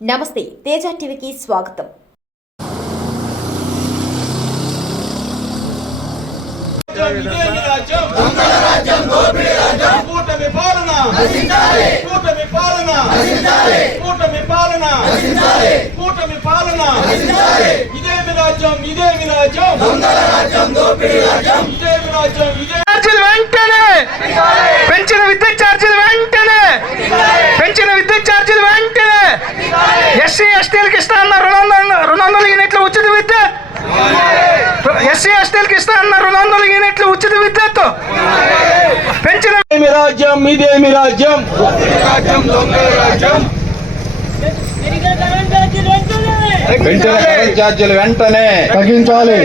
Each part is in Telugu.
నమస్తే తేజ టీవీకి స్వాగతం. ఇదేమి రాజ్యం? కూటమి పాలన కూటమి పాలన కూటమి పాలన కూటమి పాలన ఇదేమి రాజ్యం? ఇదేమి రాజ్యం. ఇదేమి రాజ్యం? ఇదే ఛార్జీలు వెంటనే పెంచిన విద్యుత్ ఛార్జీలు వెంటనే పెంచిన విద్యుత్ ఛార్జీలు వెంటనే ఎస్సీ ఎస్టీలకు ఇస్తా అన్న రెండు వందల రెండు వందల యూనిట్లు ఉచిత విద్యుత్? ఎస్సీ ఎస్టీలకు ఇస్తా అన్న రెండు వందల యూనిట్లు ఉచిత విద్యుత్? పెంచిన ఇదేమి రాజ్యం? ఇదేమి రాజ్యం? పెంచిన కరెంట్ ఛార్జీలు వెంటనే. తగ్గించాలి.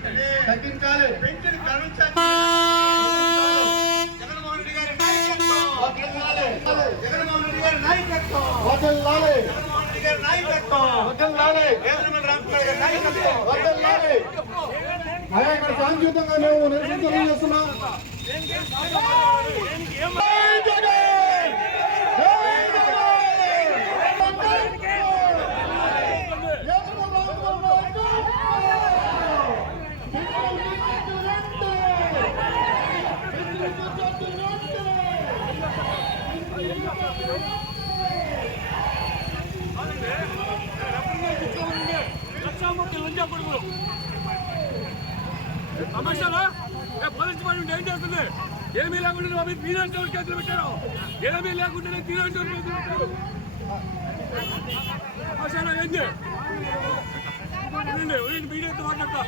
ఇదే మేర శాంతియుతంగా మేము నిరసన తెలియజేస్తున్నాం సమస్యలు పోలీస్ డిపార్ట్మెంట్ ఏం చేస్తుంది? ఏమీ లేకుండా బాబు ఫీనాన్స్ కేసులు పెట్టారు. ఏమీ లేకుండానే ఫీనాన్స్ కేసులు పెట్టారు. సమస్యలు ఏంది? ఉండండి, మీడియాతో మాట్లాడతా.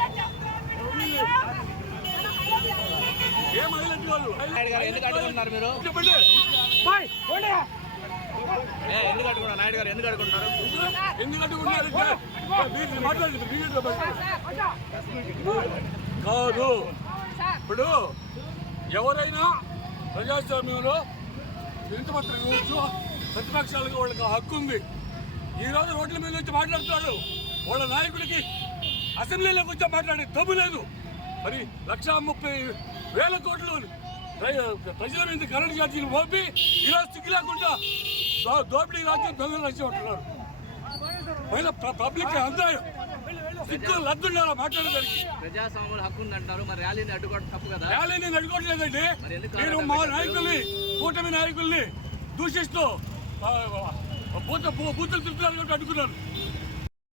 ఏం హైలైట్ వాళ్ళు? ఎందుకు అడ్డుకుంటున్నారు మీరు? చెప్పండి. బాయ్ ఎందుకు నాయుడు గారు ఎందుకు అడ్డుకుంటున్నారు ఎందుకంటే ఉన్నారంటే మీరు మాట్లాడండి కాదు. ఇప్పుడు ఎవరైనా ప్రజాస్వామ్యంలో వింతపత్రం ఇవ్వచ్చు ప్రతిపక్షాలకు వాళ్ళకి హక్కు ఉంది. ఈ రోజు రోడ్ల మీద వచ్చి మాట్లాడుతున్నారు. వాళ్ళ నాయకుడికి అసెంబ్లీలోకి వచ్చి మాట్లాడే దమ్ము లేదు. మరి లక్షా ముప్పై వేల కోట్లు ప్ర- ప్రజల మీద కరెంట్ ఛార్జీలు మోపి ఈరోజు సిగ్గు లేకుండా దోపిడీ రాజ్యం దొంగలు వచ్చి ఉంటున్నారు పైన పబ్లిక్ అంతా లద్దుండాలా మాట్లాడేదానికి ప్రజాస్వామ్యంలో హక్కు ఉందంటారు. మరి ర్యాలీని అడ్డుకోవడం తప్పు కదా? ర్యాలీని నడుకోవట్లేదండి మరి మా నాయకుల్ని కూటమి నాయకుల్ని దూషిస్తూ బూతులు తిరుగుతున్నారు కాబట్టి అడ్డుకున్నాను